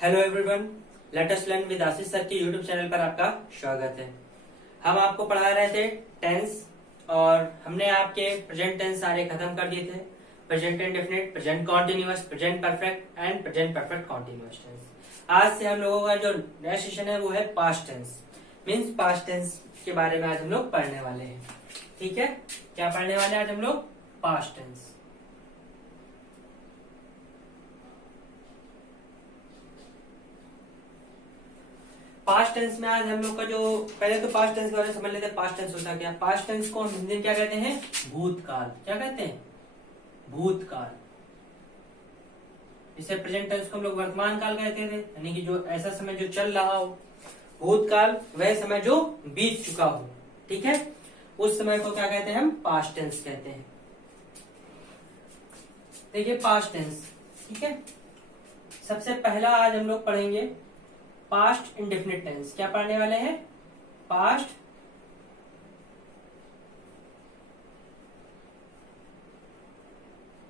Hello everyone, let us learn with Ashish sir के YouTube channel पर आपका स्वागत है। हम आपको पढ़ा रहे थे टेंस और हमने आपके प्रेजेंट टेंस सारे खत्म कर दिए थे। Present indefinite, present continuous, present perfect and present perfect continuous tense. आज से हम लोगों का जो नया सेशन है वो है past tense, means past tense के बारे में आज हम लोग पढ़ने वाले हैं। ठीक है, क्या पढ़ने वाले हैं आज हम लोग? Past tense. पास्ट टेंस में आज हम लोग का जो पहले तो पास्ट टेंस के बारे में समझ लेते हैं। पास्ट टेंस होता क्या? पास्ट टेंस को हम हिंदी में क्या कहते हैं? भूतकाल। क्या कहते हैं? भूतकाल। इसे प्रेजेंट टेंस को हम लोग वर्तमान काल कहते थे, यानी कि जो ऐसा समय जो चल रहा हो। भूतकाल वह समय जो बीत चुका हो। ठीक है, उस समय को क्या कहते हैं? हम पास्ट टेंस कहते हैं। देखिए पास्ट टेंस, ठीक है, सबसे पहला आज हम लोग पढ़ेंगे पास्ट इंडेफिनिट टेंस। क्या पढ़ने वाले हैं? पास्ट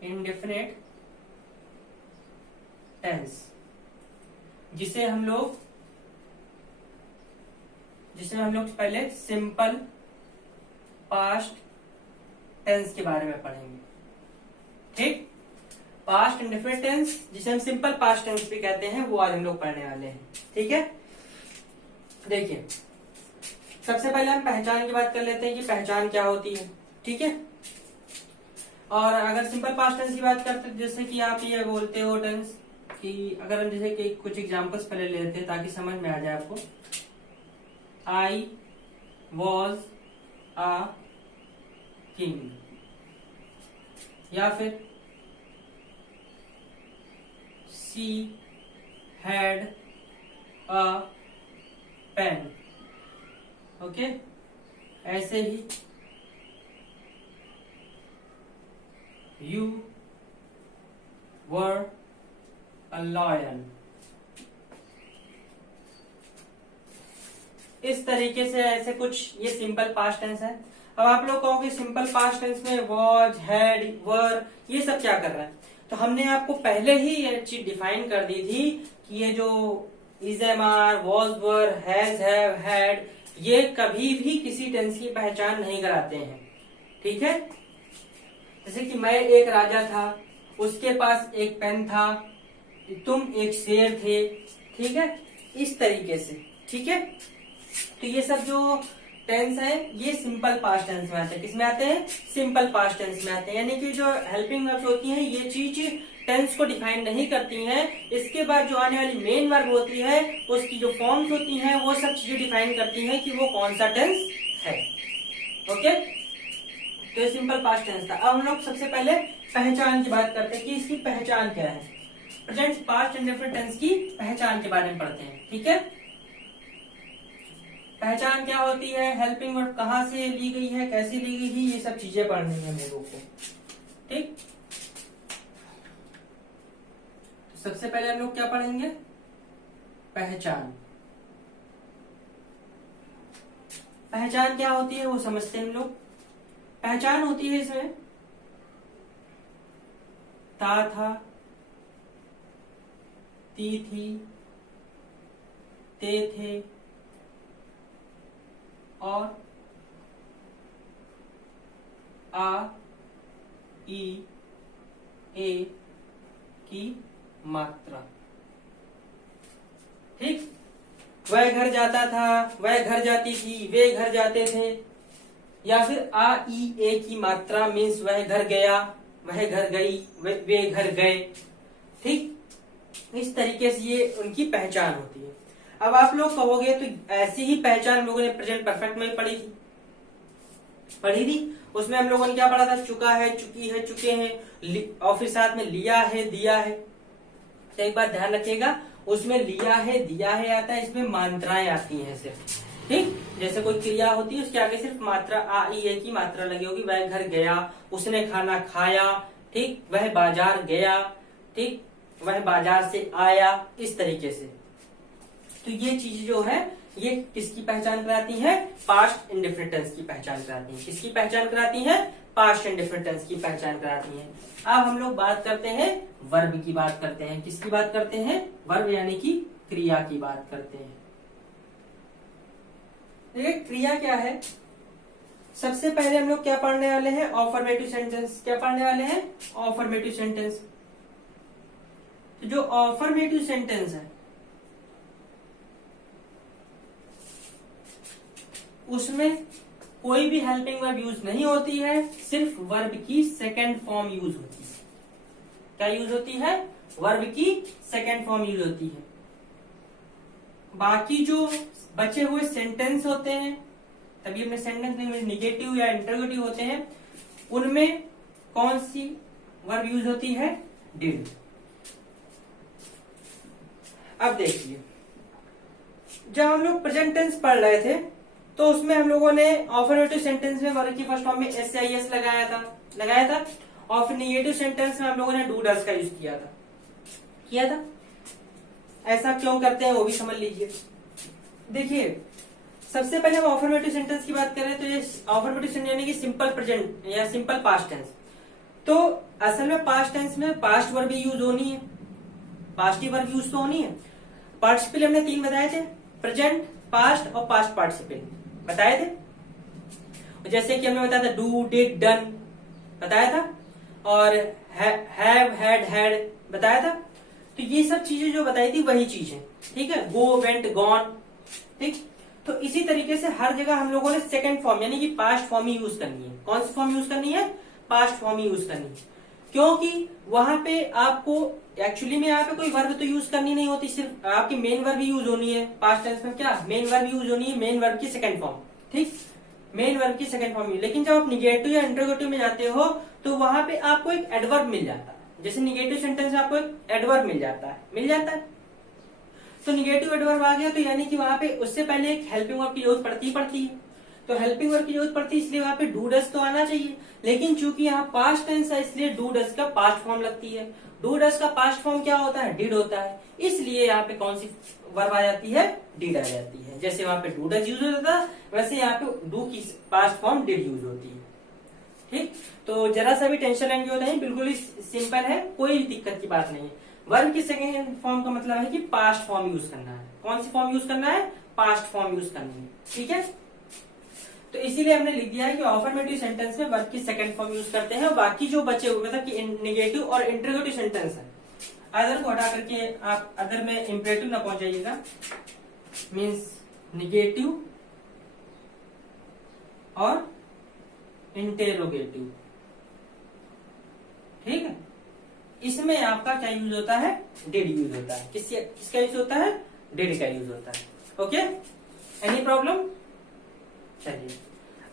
इंडेफिनिट टेंस, जिसे हम लोग पहले सिंपल पास्ट टेंस के बारे में पढ़ेंगे। ठीक, पास्ट इंडेफिनिट टेंस जिसे हम सिंपल पास्ट टेंस भी कहते हैं, वो आज हम लोग पढ़ने वाले हैं। ठीक है, देखिए सबसे पहले हम पहचान की बात कर लेते हैं कि पहचान क्या होती है। ठीक है, और अगर सिंपल पास्ट टेंस की बात करते हैं, जैसे कि आप ये बोलते हो टेंस कि अगर हम जैसे कि कुछ एग्जांपल्स पहले लेते हैं ताकि समझ में आ जाए आपको। आई वॉज अ किंग, या फिर she had a pen। Okay, ऐसे ही you were a lion। इस तरीके से ऐसे कुछ ये सिंपल पास्ट टेंस है। अब आप लोग कहोगे सिंपल पास्ट टेंस में वॉज, हैड, वर ये सब क्या कर रहा है? तो हमने आपको पहले ही ये चीज डिफाइन कर दी थी कि ये जो is, am, are, was, were, has, have, had, ये कभी भी किसी टेंस की पहचान नहीं कराते हैं। ठीक है, जैसे कि मैं एक राजा था, उसके पास एक पेन था, तुम एक शेर थे। ठीक है, इस तरीके से। ठीक है, तो ये सब जो टेंस है ये सिंपल पास्ट टेंस में आते हैं। किसमें आते हैं? सिंपल पास्ट टेंस में आते हैं। यानी कि जो हेल्पिंग वर्ब्स होती हैं ये चीज टेंस को डिफाइन नहीं करती हैं। इसके बाद जो आने वाली मेन वर्ब होती है उसकी जो फॉर्म्स होती हैं वो सब चीजें डिफाइन करती हैं कि वो कौन सा टेंस है। ओके, तो ये सिंपल पास्ट टेंस था। अब हम लोग सबसे पहले पहचान की बात करते हैं कि इसकी पहचान क्या है। प्रेजेंट पास्ट इंडेफिनिट टेंस की पहचान के बारे में पढ़ते हैं। ठीक है, पहचान क्या होती है, हेल्पिंग वर्ब कहां से ली गई है, कैसे ली गई है, ये सब चीजें पढ़नी है मेरे को। ठीक, सबसे पहले हम लोग क्या पढ़ेंगे? पहचान। पहचान क्या होती है वो समझते हैं हम लोग। पहचान होती है इसमें ता था, ती थी, ते थे और आ, ई, ए की मात्रा। ठीक, वह घर जाता था, वह घर जाती थी, वे घर जाते थे, या फिर आ, ई, ए की मात्रा मीन्स वह घर गया, वह घर गई, वे घर गए। ठीक, इस तरीके से ये उनकी पहचान होती है। अब आप लोग कहोगे तो ऐसी ही पहचान हम लोगों ने प्रेजेंट परफेक्ट में पढ़ी थी। उसमें हम लोगों ने क्या पढ़ा था? चुका है, चुकी है, चुके हैं, और फिर साथ में लिया है, दिया है। तो एक बात ध्यान रखिएगा, उसमें लिया है, दिया है आता है, इसमें मात्राएं आती हैं सिर्फ। ठीक, जैसे कोई क्रिया होती है उसके आगे सिर्फ मात्रा आ, ई, ए की मात्रा लगी होगी। वह घर गया, उसने खाना खाया। ठीक, वह बाजार गया। ठीक, वह बाजार से आया, इस तरीके से। तो ये चीज जो है ये किसकी पहचान कराती है? पास्ट इंडेफिनिट टेंस की पहचान कराती है। किसकी पहचान कराती है? पास्ट इंडेफिनिट टेंस की पहचान कराती है। अब हम लोग बात करते हैं वर्ब की बात करते हैं। किसकी बात करते हैं? वर्ब यानी कि क्रिया की बात करते हैं। देखिए क्रिया क्या है, सबसे पहले हम लोग क्या पढ़ने वाले हैं? Affirmative sentence. क्या पढ़ने वाले हैं? Affirmative sentence. तो जो अफर्मेटिव सेंटेंस है उसमें कोई भी हेल्पिंग वर्ब यूज नहीं होती है, सिर्फ वर्ब की सेकंड फॉर्म यूज होती है। क्या यूज होती है? वर्ब की सेकंड फॉर्म यूज होती है। बाकी जो बचे हुए सेंटेंस होते हैं, तभी हमने सेंटेंस नहीं, निगेटिव या इंटरोगेटिव होते हैं, उनमें कौन सी वर्ब यूज होती है? डिड। अब देखिए, जब हम लोग प्रेजेंट टेंस पढ़ रहे थे तो उसमें हम लोगों ने अफर्मेटिव सेंटेंस में वर्ब की फर्स्ट फॉर्म में एस आई एस लगाया था, और फिर निगेटिव सेंटेंस में हम लोगों ने डू डज का यूज किया था। ऐसा क्यों करते हैं वो भी समझ लीजिए। देखिए, सबसे पहले हम अफर्मेटिव सेंटेंस की बात करें तो ये अफर्मेटिव सेंटेंस यानी कि सिंपल प्रेजेंट या सिंपल पास्ट टेंस। तो असल में पास्ट टेंस में पास्ट वर्ब यूज होनी है, पास्ट वर्ब यूज तो होनी है। पार्टिसिपल हमने 3 बताए थे, प्रेजेंट, पास्ट और पास्ट पार्टिसिपल बताए थे। जैसे कि हमने बताया था डू, डिड, डन बताया था, और हैव, हैड बताया था। तो ये सब चीजें जो बताई थी वही चीज है, ठीक है। गो, वेंट, गॉन, ठीक। तो इसी तरीके से हर जगह हम लोगों ने सेकंड फॉर्म यानी कि पास्ट फॉर्म ही यूज करनी है। कौन सी फॉर्म यूज करनी है? पास्ट फॉर्म ही यूज करनी है, क्योंकि वहां पे आपको एक्चुअली में यहाँ पे कोई वर्ब तो यूज करनी नहीं होती, सिर्फ आपकी मेन वर्ब यूज होनी है। पास्ट टेंस में क्या मेन वर्ब यूज होनी है? मेन वर्ब की सेकंड फॉर्म, ठीक, मेन वर्ब की सेकंड फॉर्म। लेकिन जब आप निगेटिव या इंटरोगेटिव में जाते हो तो वहां पे आपको एक एडवर्ब मिल जाता है। जैसे निगेटिव सेंटेंस में आपको एक एडवर्ब मिल जाता है। तो निगेटिव एडवर्ब आ गया तो यानी कि वहां पे उससे पहले एक हेल्पिंग वर्ब की जरूरत पड़ती है। तो हेल्पिंग वर्ब की जरूरत पड़ती है, इसलिए वहां पे डू डज तो आना चाहिए। लेकिन चूंकि यहाँ पास्ट टेंस है इसलिए डू डज का पास्ट फॉर्म लगती है। डू डज का पास्ट फॉर्म क्या होता है? डिड होता है। इसलिए यहाँ पे कौन सी वर्ब आ जाती है? डिड आ जाती है। जैसे वहां पे डू डज यूज होता था वैसे यहाँ पे डू की पास्ट फॉर्म डिड यूज होती है, ठीक। तो जरा सा भी टेंशन लेने की नहीं, बिल्कुल ही सिंपल है, कोई दिक्कत की बात नहीं है। वर्ब की सेकेंड फॉर्म का मतलब है कि पास्ट फॉर्म यूज करना है। कौन सी फॉर्म यूज करना है? पास्ट फॉर्म यूज करनी है, ठीक है। तो इसीलिए हमने लिख दिया है कि अफर्मेटिव सेंटेंस में वर्ब की सेकंड फॉर्म यूज करते हैं। बाकी जो बचे हुए मतलब कि नेगेटिव और इंटरोगेटिव सेंटेंस है, अदर को हटा करके आप अदर में इंपरेटिव ना पहुंचाइएगा, मीन्स निगेटिव और इंटेरोगेटिव, ठीक है। इसमें आपका क्या यूज होता है? डिड यूज होता है। किसका यूज होता है? डिड का यूज होता है। Okay, any problem? चलिए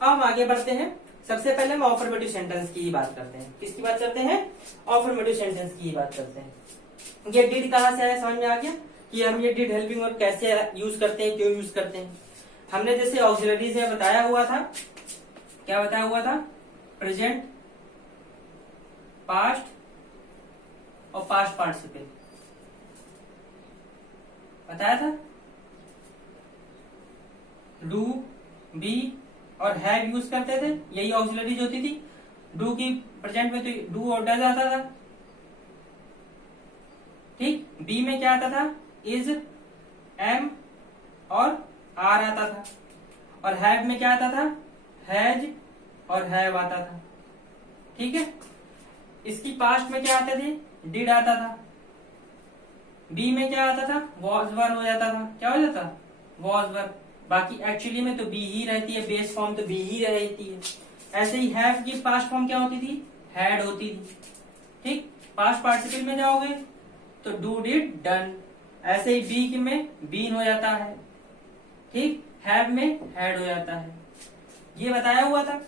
अब हम आगे बढ़ते हैं। सबसे पहले हम अफर्मेटिव सेंटेंस की ही बात करते हैं। किसकी बात करते हैं? अफर्मेटिव सेंटेंस की ही बात करते हैं। ये डिड कहां से आया? समझ में आ गया कि हम ये डिड हेल्पिंग वर्ब कैसे यूज करते हैं, क्यों यूज करते हैं। हमने जैसे ऑक्सिलरीज में बताया हुआ था, क्या बताया हुआ था? प्रेजेंट, पास्ट और पास्ट पार्टिसिपल बताया था। डू, बी और हैव यूज करते थे, यही ऑक्सिलरीज होती थी। डू की प्रेजेंट में तो डू और डज आता था, ठीक। बी में क्या आता था? इज, एम और आर आता था। और हैव में क्या आता था? हैज और हैव आता था, ठीक है। इसकी पास्ट में क्या आते थे? डिड आता था। बी में क्या आता था? वॉज वर हो जाता था। क्या हो जाता? Was were. बाकी एक्चुअली में तो बी ही रहती है, बेस फॉर्म तो बी ही रहती है। ऐसे ही हैव की पास्ट फॉर्म क्या होती थी? हैड होती थी, ठीक। पास्ट पार्टिसिपल में जाओगे तो डू, डिड, डन। ऐसे ही बी में बीन हो जाता है, ठीक। हैव में हैड हो जाता है, ये बताया हुआ था।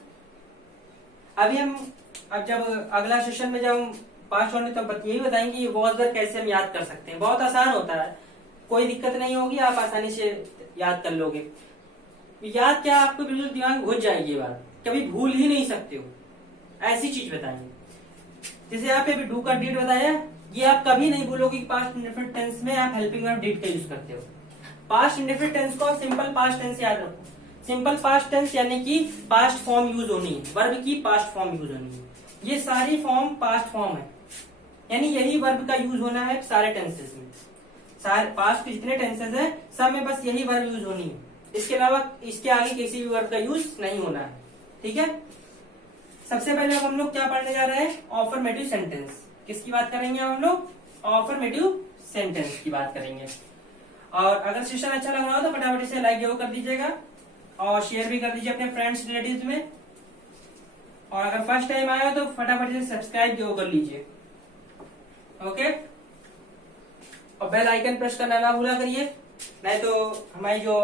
अभी हम जब अगला सेशन में जब हम पास होंगे तब यही बताएंगे ये वॉज वर कैसे हम याद कर सकते हैं। बहुत आसान होता है, कोई दिक्कत नहीं होगी, आप आसानी से याद कर लोगे। याद क्या, आपको बिल्कुल दिमाग घुस जाएगी ये बात, कभी भूल ही नहीं सकते हो, ऐसी चीज बताएंगे। जैसे आप अभी डू का डिड बताया, ये आप कभी नहीं भूलोगे कि पास्ट इंडेफिनिट टेंस में आप हेल्पिंग वर्ब डिड का यूज करते हो। पास्ट इंडेफिनिट टेंस को आप सिंपल पास्ट टेंस याद रखो। सिंपल पास्ट टेंस यानी कि पास्ट फॉर्म यूज होनी है, वर्ब की पास्ट फॉर्म यूज होनी है। ये सारी फॉर्म पास्ट फॉर्म है, यानी यही वर्ब का यूज होना है सारे टेंसेस में। सारे पास्ट के जितने टेंसेस हैं सब में बस यही वर्ब यूज होनी है, इसके अलावा इसके आगे किसी भी वर्ब का यूज नहीं होना है। ठीक है, सबसे पहले अब हम लोग क्या पढ़ने जा रहे हैं, ऑफर्मेटिव सेंटेंस। किसकी बात करेंगे हम लोग, ऑफर्मेटिव सेंटेंस की बात करेंगे। और अगर सेशन अच्छा लग रहा हो तो फटाफट इसे लाइक जरूर कर दीजिएगा और शेयर भी कर दीजिए अपने फ्रेंड्स रिलेटिव्स में। और अगर फर्स्ट टाइम आया तो फटाफट से सब्सक्राइब जरूर कर लीजिए। ओके, और बेल आइकन प्रेस करना ना भूला करिए, नहीं तो हमारी जो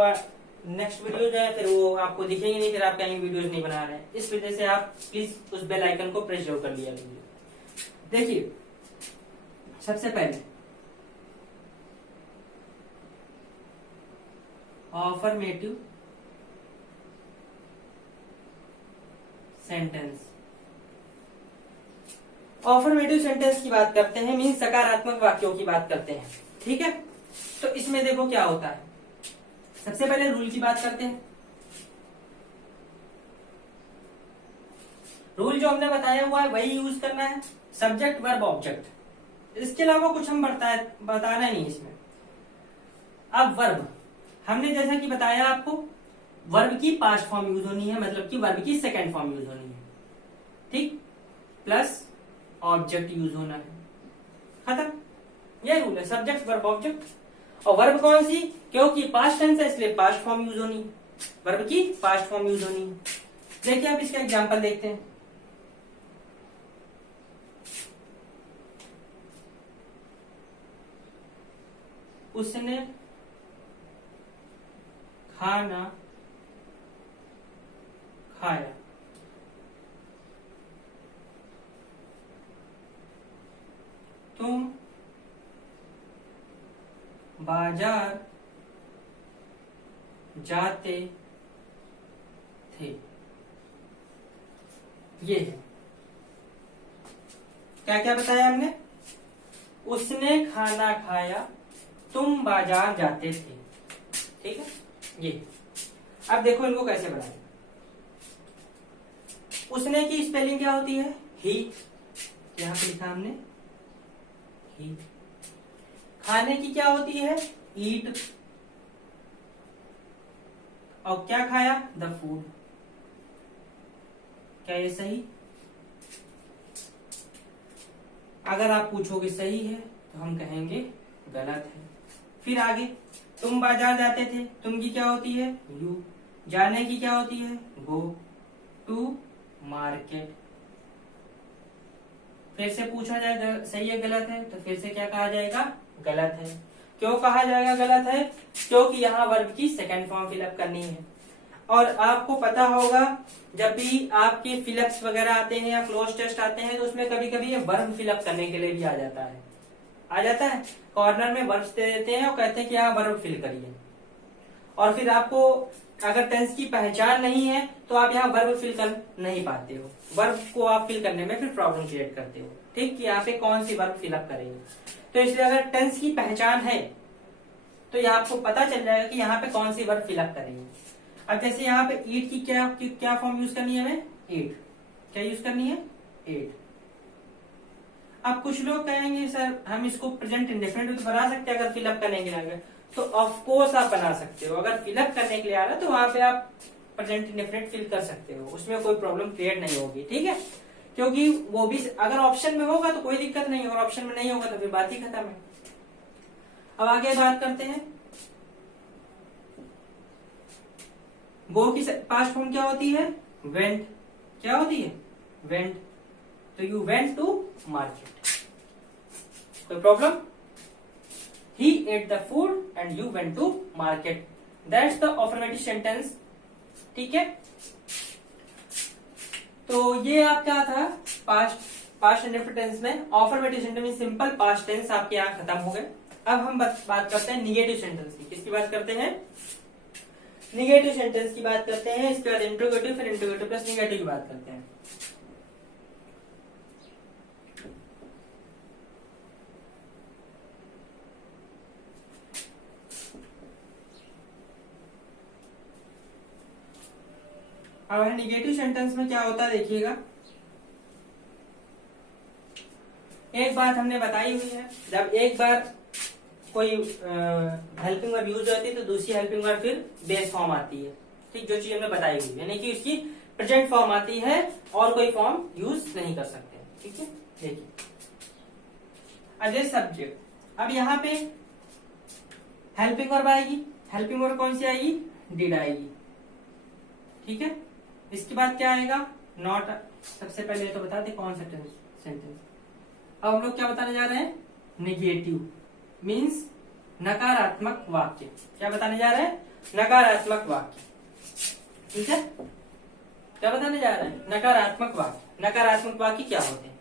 नेक्स्ट वीडियोज है फिर वो आपको दिखेंगे नहीं, फिर आप कहीं वीडियोज नहीं बना रहे हैं। इस वजह से आप प्लीज उस बेल आइकन को प्रेस जरूर कर लिया कीजिए। देखिए, सबसे पहले ऑफर्मेटिव सेंटेंस। ऑफर्मेटिव सेंटेंस की बात करते हैं, मीन सकारात्मक वाक्यों की बात करते हैं। ठीक है, तो इसमें देखो क्या होता है। सबसे पहले रूल की बात करते हैं। रूल जो हमने बताया हुआ है वही यूज करना है, सब्जेक्ट वर्ब ऑब्जेक्ट, इसके अलावा कुछ हम बताना नहीं इसमें। अब वर्ब हमने जैसा कि बताया आपको, वर्ब की पास्ट फॉर्म यूज होनी है, मतलब कि वर्ब की सेकंड फॉर्म यूज होनी है। ठीक, प्लस ऑब्जेक्ट यूज होना है, खत्म। ये रूल है, सब्जेक्ट वर्ब ऑब्जेक्ट। और वर्ब कौन सी, क्योंकि पास्ट टेंस है इसलिए पास्ट फॉर्म यूज होनी है, वर्ब की पास्ट फॉर्म यूज होनी है। देखिए आप इसका एग्जांपल देखते हैं। उसने खाना खाया, तुम बाजार जाते थे। ये है, क्या क्या बताया हमने, उसने खाना खाया, तुम बाजार जाते थे। ठीक है, ये। अब देखो इनको कैसे बनाए। उसने की स्पेलिंग क्या होती है, ही, यहां पे लिखा हमने ही। खाने की क्या होती है, ईट, और क्या खाया, द फूड। क्या ये सही, अगर आप पूछोगे सही है तो हम कहेंगे गलत है। फिर आगे, तुम बाजार जाते थे, तुम की क्या होती है, यू, जाने की क्या होती है, गो टू मार्केट। फिर से पूछा जाए सही है गलत है, तो फिर से क्या कहा जाएगा, गलत है। क्यों कहा जाएगा गलत है, क्योंकि यहाँ वर्ब की सेकंड फॉर्म फिलअप करनी है। और आपको पता होगा जब भी आपके फिलअप्स वगैरह आते हैं या क्लोज टेस्ट आते हैं तो उसमें कभी कभी ये वर्ब फिलअप करने के लिए भी आ जाता है, कॉर्नर में वर्ब्स दे देते हैं और कहते हैं कि यहाँ वर्ब फिल करिए। और फिर आपको अगर टेंस की पहचान नहीं है तो आप यहाँ वर्ब फिल कर नहीं पाते हो, वर्ब को आप फिल करने में फिर प्रॉब्लम क्रिएट करते हो। ठीक, कि यहाँ पे कौन सी वर्ब फिलअप करेंगे। तो इसलिए अगर टेंस की पहचान है तो ये आपको पता चल जाएगा कि यहाँ पे कौन सी वर्ब फिलअप करेंगे। अब जैसे यहाँ पे ईट की क्या फॉर्म यूज करनी है हमें, ईट, क्या यूज करनी है, ईट। अब कुछ लोग कहेंगे सर हम इसको प्रेजेंट इंडेफिनिट तो बना सकते हैं अगर फिलअप करने के लिए, तो ऑफ कोर्स आप बना सकते हो। अगर फिलअप करने के लिए आ रहा है तो वहां पे आप प्रेजेंट इंडेफिनिट फिल कर सकते हो, उसमें कोई प्रॉब्लम क्रिएट नहीं होगी। ठीक है, क्योंकि वो भी अगर ऑप्शन में होगा तो कोई दिक्कत नहीं, अगर ऑप्शन में नहीं होगा तो फिर बात ही खत्म है। अब आगे बात करते हैं, गो की पास्ट फॉर्म क्या होती है, वेंट। क्या होती है, वेंट। तो यू वेंट टू मार्केट, कोई problem, he ate the food and you went to market, that's the affirmative sentence। ठीक है, तो ये आपका था पास्ट इंडेफिनिट टेंस में। ऑफर्मेटिव सेंटेंस में सिंपल पास्ट टेंस आपके यहाँ खत्म हो गए। अब हम बात करते हैं निगेटिव सेंटेंस की। किसकी बात करते हैं, निगेटिव सेंटेंस की बात करते हैं। इसके बाद इंट्रोगेटिव, फिर इंट्रोगेटिव प्लस निगेटिव की बात करते हैं। अब निगेटिव सेंटेंस में क्या होता है देखिएगा, एक बात हमने बताई हुई है, जब एक बार कोई हेल्पिंग वर्ब यूज होती है तो दूसरी हेल्पिंग वर्ब फिर बेस फॉर्म आती है। ठीक, जो चीज हमने बताई हुई है, यानी कि उसकी प्रेजेंट फॉर्म आती है और कोई फॉर्म यूज नहीं कर सकते। ठीक है, देखिए अजय सब्जेक्ट, अब यहाँ पे हेल्पिंग वर्ब आएगी, हेल्पिंग वर्ब कौन सी आएगी, डिड आएगी। ठीक है, इसके बाद क्या आएगा, नॉट। सबसे पहले तो बता दे कौन सा सेंटेंस। अब हम लोग क्या बताने जा रहे हैं, निगेटिव मीन्स नकारात्मक वाक्य। क्या बताने जा रहे हैं, नकारात्मक वाक्य। ठीक है, क्या बताने जा रहे हैं, नकारात्मक वाक्य। नकारात्मक वाक्य क्या होते हैं,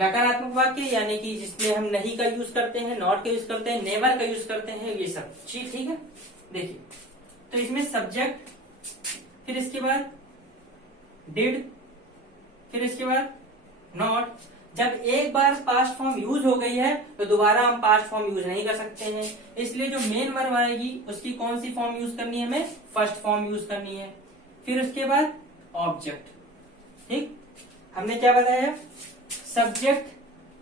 नकारात्मक वाक्य यानी कि जिसमें हम नहीं का यूज करते हैं, नॉट का यूज करते हैं, नेवर का यूज करते हैं, ये सब चीज। ठीक है, देखिए तो इसमें सब्जेक्ट, फिर इसके बाद डिड, फिर इसके बाद नॉट। जब एक बार पास्ट फॉर्म यूज हो गई है तो दोबारा हम पास्ट फॉर्म यूज नहीं कर सकते हैं, इसलिए जो मेन वर्ब आएगी उसकी कौन सी फॉर्म यूज करनी है, हमें फर्स्ट फॉर्म यूज करनी है। फिर उसके बाद ऑब्जेक्ट। ठीक, हमने क्या बताया, सब्जेक्ट,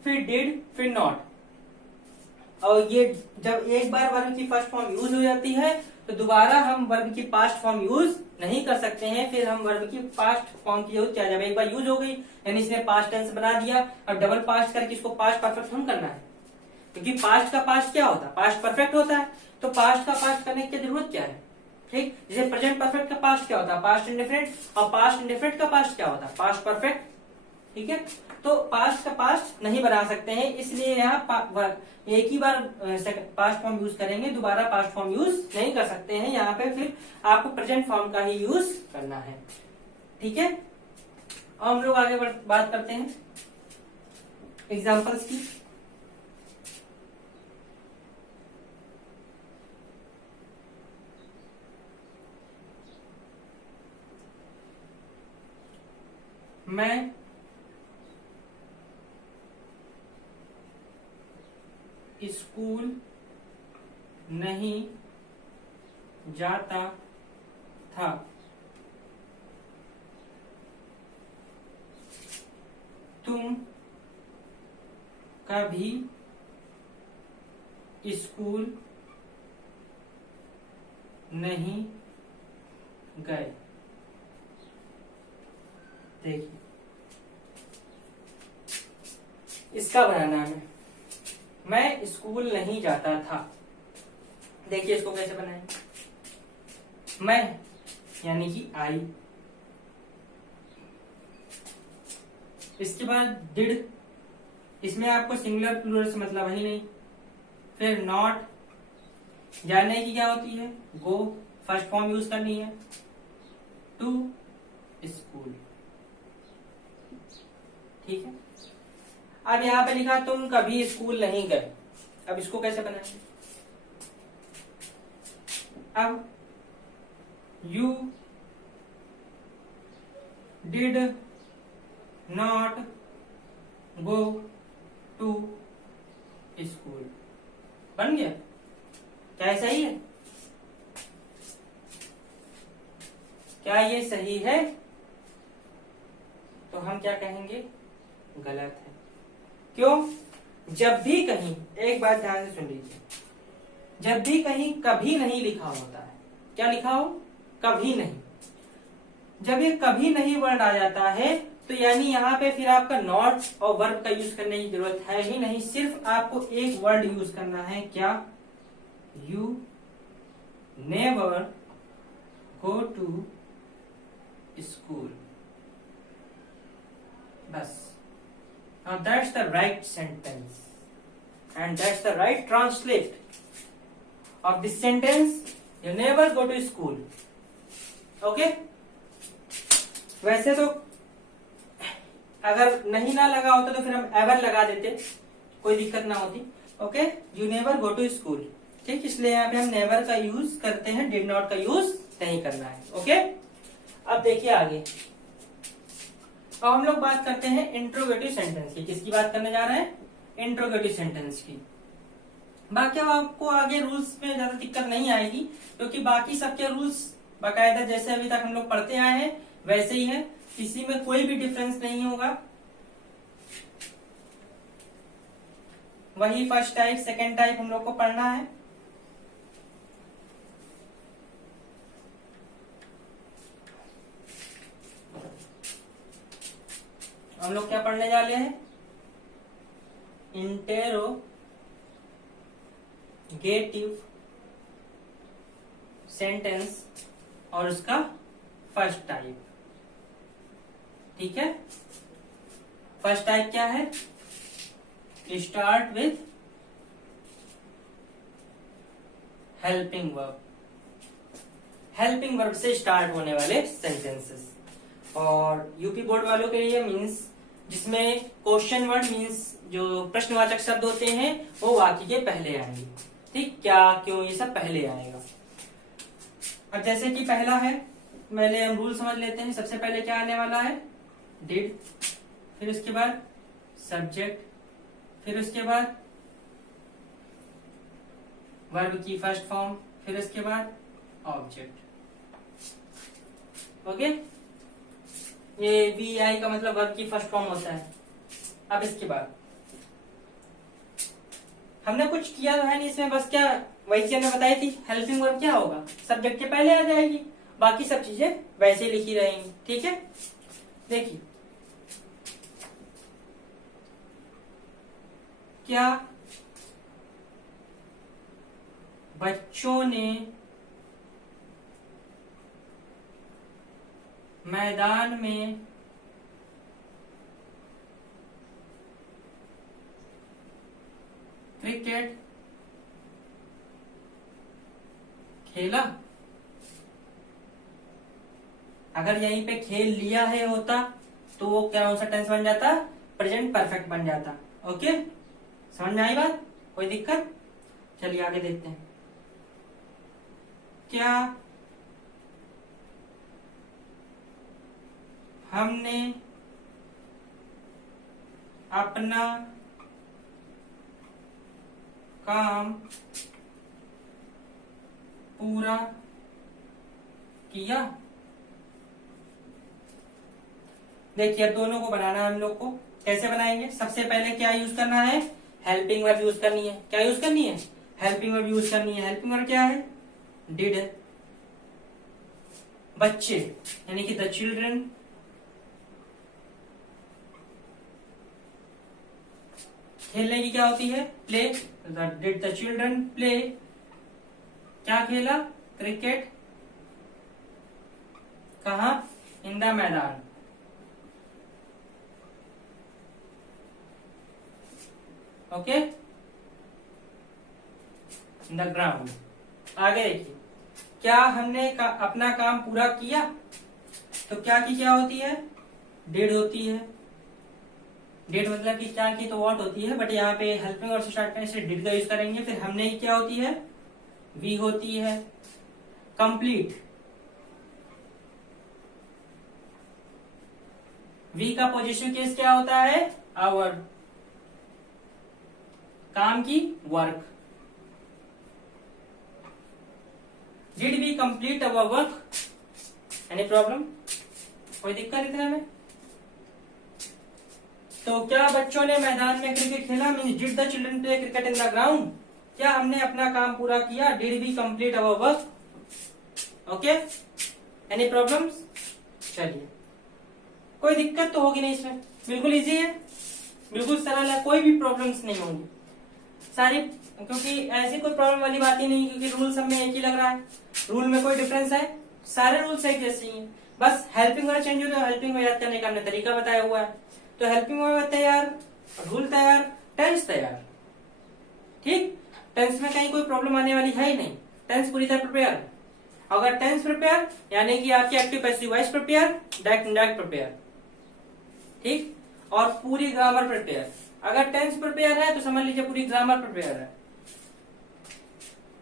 फिर डिड, फिर नॉट। और ये जब एक बार वर्ब की फर्स्ट फॉर्म यूज हो जाती है तो दोबारा हम वर्ब की पास्ट फॉर्म यूज नहीं कर सकते हैं। फिर हम वर्ब की पास्ट फॉर्म की यूज क्या, जब एक बार यूज हो गई यानी इसने पास्ट टेंस बना दिया, अब डबल पास्ट करके इसको पास्ट परफेक्ट हम करना है, क्योंकि पास्ट का पास्ट क्या होता है, पास्ट परफेक्ट होता है। तो पास्ट का पास्ट करने की जरूरत क्या है। ठीक, जैसे प्रेजेंट परफेक्ट का पास्ट क्या होता है, पास्ट इंडेफिनिट, और पास्ट इंडेफिनिट का पास्ट क्या होता है, पास्ट परफेक्ट। ठीक है, तो पास्ट का पास्ट नहीं बना सकते हैं, इसलिए यहाँ एक ही बार पास्ट फॉर्म यूज करेंगे, दोबारा पास्ट फॉर्म यूज नहीं कर सकते हैं। यहाँ पे फिर आपको प्रेजेंट फॉर्म का ही यूज करना है। ठीक है, और हम लोग आगे बात करते हैं एग्जाम्पल्स की। मैं स्कूल नहीं जाता था। तुम कभी स्कूल नहीं गए। देखिए इसका बनाना है, मैं स्कूल नहीं जाता था। देखिए इसको कैसे बनाएंगे, मैं यानी कि आई, इसके बाद डिड, इसमें आपको सिंगुलर प्लूरल से मतलब ही नहीं। फिर नॉट, जाने की क्या होती है, गो, फर्स्ट फॉर्म यूज करनी है। To school. ठीक है, अब यहां पे लिखा तुम कभी स्कूल नहीं गए। अब इसको कैसे बनाएंगे, अब you did not go to school. बन गया, क्या सही है, क्या ये सही है, तो हम क्या कहेंगे, गलत है। क्यों, जब भी कहीं, एक बात ध्यान से सुन लीजिए, जब भी कहीं कभी नहीं लिखा होता है, क्या लिखा हो, कभी नहीं, जब ये कभी नहीं वर्ड आ जाता है तो यानी यहाँ पे फिर आपका नॉट और वर्ब का यूज करने की जरूरत है ही नहीं, सिर्फ आपको एक वर्ड यूज करना है, क्या, you never go to school, बस। Now that's the right sentence and that's the right translate of this sentence, you never go to school. Okay? वैसे तो अगर नहीं ना लगा होता तो फिर हम एवर लगा देते, कोई दिक्कत ना होती। Okay, you never go to school. ठीक, इसलिए यहाँ पे हम नेवर का यूज करते हैं, डिड नॉट का यूज नहीं करना है। ओके, अब देखिए आगे, अब हम लोग बात करते हैं इंट्रोगेटिव सेंटेंस की। किसकी बात करने जा रहे हैं, इंट्रोगेटिव सेंटेंस की। बाकी अब आपको आगे रूल्स में ज्यादा दिक्कत नहीं आएगी, क्योंकि बाकी सबके रूल्स बाकायदा जैसे अभी तक हम लोग पढ़ते आए हैं वैसे ही है, किसी में कोई भी डिफरेंस नहीं होगा। वही फर्स्ट टाइप सेकेंड टाइप हम लोग को पढ़ना है। हम लोग क्या पढ़ने जा रहे हैं? इंटेरोगेटिव सेंटेंस और उसका फर्स्ट टाइप। ठीक है, फर्स्ट टाइप क्या है? Start with helping verb, helping verb से स्टार्ट होने वाले सेंटेंसेस। और यूपी बोर्ड वालों के लिए मीन्स जिसमें क्वेश्चन वर्ड मीन्स जो प्रश्नवाचक शब्द होते हैं वो वाक्य के पहले आएंगे। ठीक, क्या क्यों ये सब पहले आएगा। अब जैसे कि पहला है, पहले हम रूल समझ लेते हैं। सबसे पहले क्या आने वाला है? डिड, फिर उसके बाद सब्जेक्ट, फिर उसके बाद वर्ब की फर्स्ट फॉर्म, फिर उसके बाद ऑब्जेक्ट। ओके, ये वी आई का मतलब वर्ब की फर्स्ट फॉर्म होता है। अब इसके बाद हमने कुछ किया तो है नहीं इसमें, बस क्या वही चीज हमने बताई थी। हेल्पिंग वर्ब क्या होगा? सब्जेक्ट के पहले आ जाएगी, बाकी सब चीजें वैसे ही लिखी रहेंगी। ठीक है, देखिए क्या बच्चों ने मैदान में क्रिकेट खेला? अगर यहीं पे खेल लिया है होता तो वो क्या सा टेंस बन जाता? प्रेजेंट परफेक्ट बन जाता। ओके, समझ में आई बात? कोई दिक्कत? चलिए आगे देखते हैं। क्या हमने अपना काम पूरा किया? देखिए अब दोनों को बनाना है हम लोग को। कैसे बनाएंगे? सबसे पहले क्या यूज करना है? हेल्पिंग वर्ब यूज करनी है। क्या यूज करनी है? हेल्पिंग वर्ब यूज करनी है। हेल्पिंग वर्ब क्या है? डिड है। बच्चे यानी कि द चिल्ड्रन, खेलने की क्या होती है? Play. Did the children play? क्या खेला? क्रिकेट। कहा? इन द मैदान। Okay, in the ground. आगे देखिए, क्या हमने अपना काम पूरा किया? तो क्या की क्या होती है? डिड होती है। डिड मतलब कि क्या की तो व्हाट होती है, बट यहाँ पे हेल्पिंग वर्ब से स्टार्ट करने से डिड का यूज करेंगे। फिर हमने की क्या होती है? वी होती है। कंप्लीट, वी का पॉजिटिव केस क्या होता है? आवर। काम की work. Did we complete our work? Any problem? कोई दिक्कत इतने में? तो क्या बच्चों ने मैदान में क्रिकेट खेला? Means did the children play cricket in the ground? क्या हमने अपना काम पूरा किया? Did we complete our work? Okay, any problems? चलिए, कोई दिक्कत तो होगी नहीं इसमें, बिल्कुल इजी है, बिल्कुल सरल है, कोई भी प्रॉब्लम्स नहीं होंगी सारी, क्योंकि ऐसी कोई प्रॉब्लम वाली बात ही नहीं, क्योंकि रूल सब में एक ही लग रहा है। रूल में कोई डिफरेंस है? सारे रूल्स एक जैसे ही हैं, बस हेल्पिंग वर्ब चेंज हो तो हेल्पिंग वर्ब याद करने का हमने तरीका बताया हुआ है। तो हेल्पिंग वर्ब तैयार, रूल तैयार, टेंस तैयार। ठीक, टेंस में कहीं कोई प्रॉब्लम आने वाली है ही नहीं, टेंस पूरी तरह प्रिपेयर है। अगर टेंस प्रिपेयर यानी कि आपकी active passive voice prepare, direct indirect prepare, ठीक, और पूरी ग्रामर प्रिपेयर। अगर टेंस प्रिपेयर है तो समझ लीजिए पूरी ग्रामर प्रिपेयर है।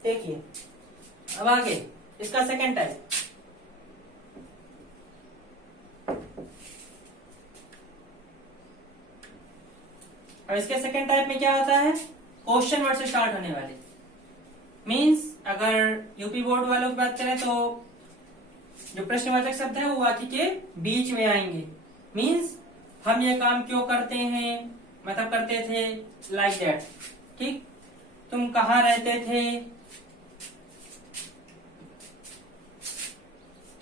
देखिए अब आगे इसका सेकंड टाइप, और इसके सेकंड टाइप में क्या होता है? क्वेश्चन वर्ड से स्टार्ट होने वाले। मींस अगर यूपी बोर्ड वालों की बात करें तो जो प्रश्नवाचक शब्द है वो वाक्य के बीच में आएंगे। मीन्स हम ये काम क्यों करते हैं, मतलब करते थे, लाइक दैट। ठीक, तुम कहाँ रहते थे,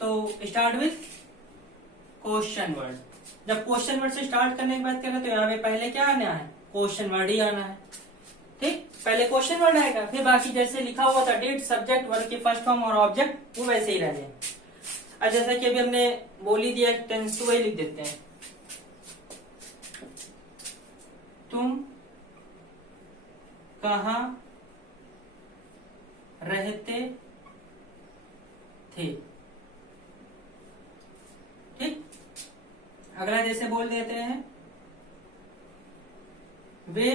तो स्टार्ट विथ क्वेश्चन वर्ड। जब क्वेश्चन वर्ड से स्टार्ट करने की बात करें तो यहाँ पे पहले क्या आना है, क्वेश्चन वर्ड ही आना है। ठीक, पहले क्वेश्चन वर्ड आएगा, फिर बाकी जैसे लिखा हुआ था डिड, सब्जेक्ट, वर्ब की फर्स्ट फॉर्म और ऑब्जेक्ट, वो वैसे ही रहने। और जैसा कि अभी हमने बोल ही दिया टेंस, तो वही लिख देते हैं। तुम कहाँ रहते थे। ठीक, अगला जैसे बोल देते हैं वे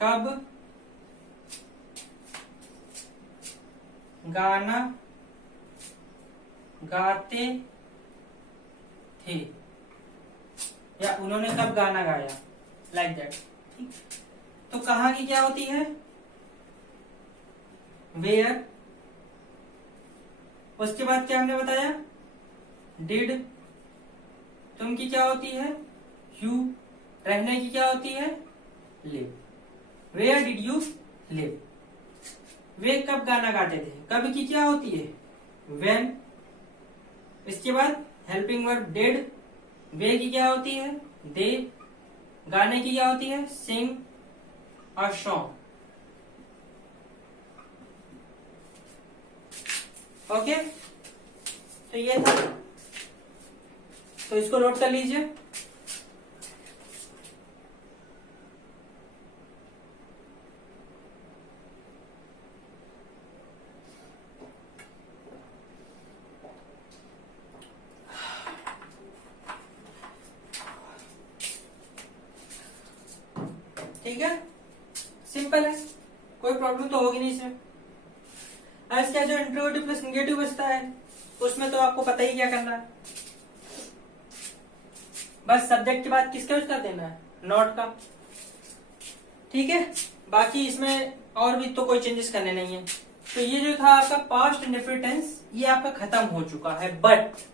कब गाना गाते थे, या उन्होंने कब गाना गाया, लाइक दैट। ठीक, तो कहाँ की क्या होती है, वेयर। उसके बाद क्या हमने बताया, डिड। तुम की क्या होती है, यू। रहने की क्या होती है, live. Where did you live. वे कब गाना गाते थे, कब की क्या होती है, व्हेन। इसके बाद हेल्पिंग वर्ब डिड। वे की क्या होती है, दे। गाने की क्या होती है, सिंग और सॉन्ग। ओके, तो ये था, तो इसको नोट कर लीजिए। ठीक है, सिंपल है, कोई प्रॉब्लम तो होगी नहीं इसमें। अब इसका जो इंट्रोगेटिव प्लस नेगेटिव बचता है उसमें तो आपको पता ही क्या करना है, बस सब्जेक्ट के बाद किसका यूज कर देना है, नॉट का। ठीक है, बाकी इसमें और भी तो कोई चेंजेस करने नहीं है। तो ये जो था आपका पास्ट इंडेफिनिट टेंस, ये आपका खत्म हो चुका है। बट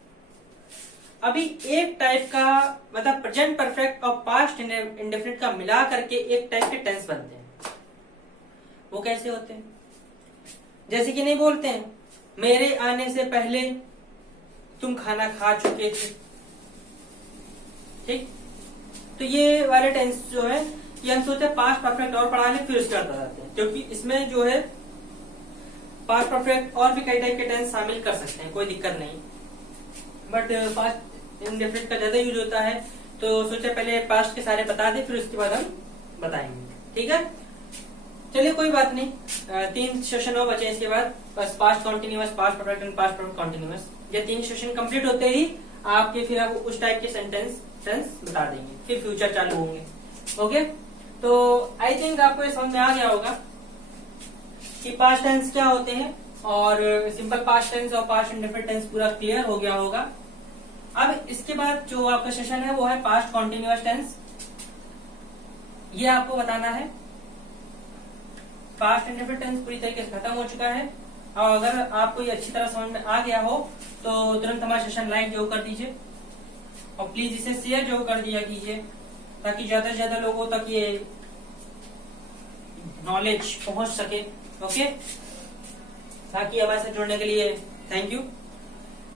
अभी एक टाइप का, मतलब प्रेजेंट परफेक्ट और पास्ट इंडेफिनिट का मिला करके एक टाइप के टेंस बनते हैं। वो कैसे होते हैं, जैसे कि नहीं बोलते हैं मेरे आने से पहले तुम खाना खा चुके थे। ठीक, तो ये वाले टेंस जो है ये हम सोचते हैं पास्ट परफेक्ट और पढ़ा ले फिर उसके बाद बताते हैं, क्योंकि इसमें जो है पास्ट परफेक्ट और भी कई टाइप के टेंस शामिल कर सकते हैं, कोई दिक्कत नहीं। बट पास्ट इंडेफिनिट का ज्यादा यूज होता है, तो सोचा पहले पास्ट के सारे बता दे फिर उसके बाद हम बताएंगे। ठीक है, चलिए कोई बात नहीं, 3 सेशन और बचे इसके बाद, बस past continuous, past perfect and past perfect continuous. ये 3 सेशन कंप्लीट होते ही आपके फिर आप उस टाइप के सेंटेंस बता देंगे, फिर फ्यूचर चालू होंगे। ओके, तो आई थिंक आपको ये समझ में आ गया होगा कि पास्ट टेंस क्या होते हैं, और सिंपल पास्ट टेंस और पास्ट इंडेफिनिट टेंस पूरा क्लियर हो गया होगा। अब इसके बाद जो आपका सेशन है वो है पास्ट कॉन्टिन्यूअस टेंस। ये आपको बताना है, पास्ट इंडेफिनिट टेंस पूरी तरीके से खत्म हो चुका है, और अगर आपको ये अच्छी तरह समझ में आ गया हो तो तुरंत हमारा सेशन लाइक जरूर कर दीजिए, और प्लीज इसे शेयर जरूर कर दिया कीजिए, ताकि ज्यादा से ज्यादा लोगों तक ये नॉलेज पहुंच सके। ओके, बाकी हमारे साथ जुड़ने के लिए थैंक यू।